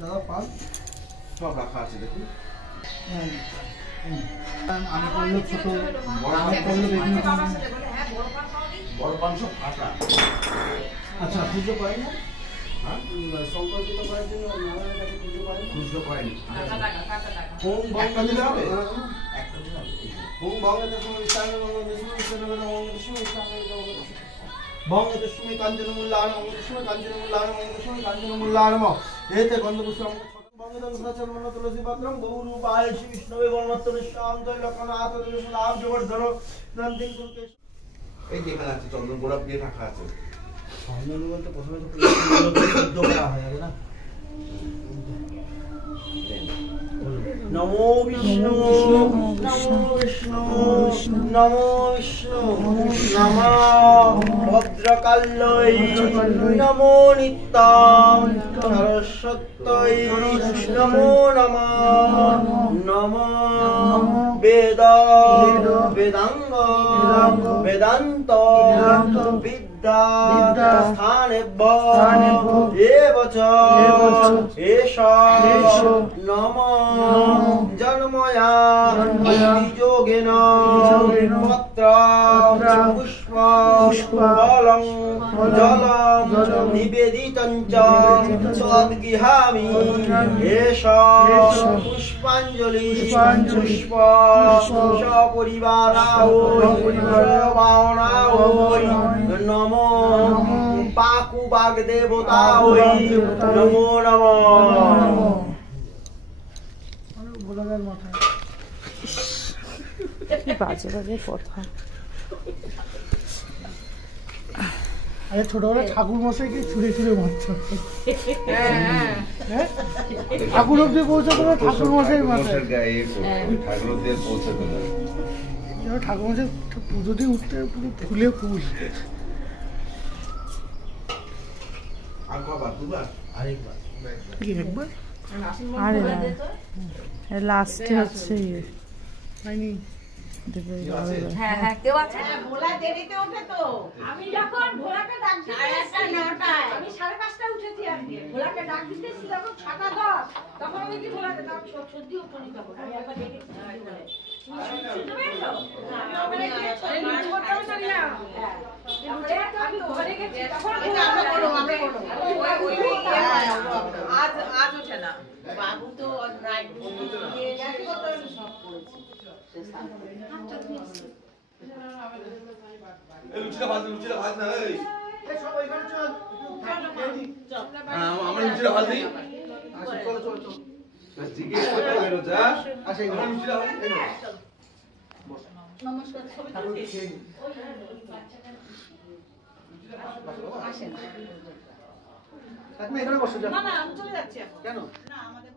দাদা পান সব রাখা আছে দেখুন। আমি করলে ছোট আমি করলে বিভিন্ন বড় পান সব ফাটা। আচ্ছা পুজো করে না? হ্যাঁ সংকল্পিত করার জন্য নারায়ণের কাছে পুজো করে না? পুজো করেনি। ওম একটা দিলে হবে? একটা দিলে হবে। ওম ভগবতে সমস্তায় ভগবতে সমস্তায় ভগবতে সমস্তায় ভগবতে সময় কাঞ্চন মূল্যায়ন ভগবতে সময় কাঞ্চন মূল্যায়ন ভগবতে সময় কাঞ্চন মূল্যায়ন এতে গন্ধপুষ্প ভগবতে সচন্মন তুলসী পত্রম বহুরূপায় শ্রী বিষ্ণবে বর্ণত্তরে শান্তই লক্ষণাথ তুলসীলাভ জবর্ধন নন্দিন কুলকে। এই যেখানে আছে চন্দন গোলাপ দিয়ে রাখা আছে। চন্দন বলতে প্রথমে তো সিদ্ধ করা হয় আগে না। নমো বিষ্ণু নমো বিষ্ণু নমো বিষ্ণু নমো ভদ্রকাল্যৈ নমো নিত্যাং সরস্বত্যৈ নমো নমঃ নমো বেদ বেদাঙ্গ বেদান্ত বিদ্যা স্থানেভ্যো এবচ এষ নমঃ জন্ময়া যোগেন পত্র পুষ্প ফলং জলম নিবেদিতং চ তদ্গৃহামি এষ পুষ্পাঞ্জলি পুষ্প সপরিবারায় সভাবনায় নমো পাকু বাগদেবতায় নমো নমঃ। বাজে বাজে কথা। আরে ছোটবেলা ঠাকুর মশাইকে ছুঁড়ে ছুঁড়ে মারছ, ঠাকুর অব্দি পৌঁছাতো না, ঠাকুর মশাই মাথায় ঠাকুর মশাই পুজো দিয়ে উঠতে পুরো ফুলে ফুল। একবার আরে লাস্টে হচ্ছে হয়নি। হ্যাঁ হ্যাঁ কেউ আছে ভোলা দেরিতে ওঠে তো। আমি যখন ভোলাকে ডাক দিতে 9টায় আমি 5:30টায় উঠেছি আজকে। ভোলাকে ডাক দিতে ছিল তখন 6:10 তখন আমি কি ভোলাকে ডাক সত্যি উঠনি তখন আমি একবার দেখেছি বলে শুনতে পেয়েছো? আমি ওখানে গিয়ে নিচে করতে পারি না। আমি ঘরে গেছি তখন আমরা করো আজ ওঠে না বাবু তো নাইট দিয়ে কি করতে সব করেছি। লুচিটা ভাজ না এই সব এখানে চল আমরা লুচিটা ভাজ দিই। চলো চলো চলো জিজ্ঞেস করতে বেরো যা আসে আমরা লুচিটা ভাজ দিই। নমস্কার ছবি আসেন এখানে বসো যা। না আমি চলে যাচ্ছি এখন। কেন? না আমাদের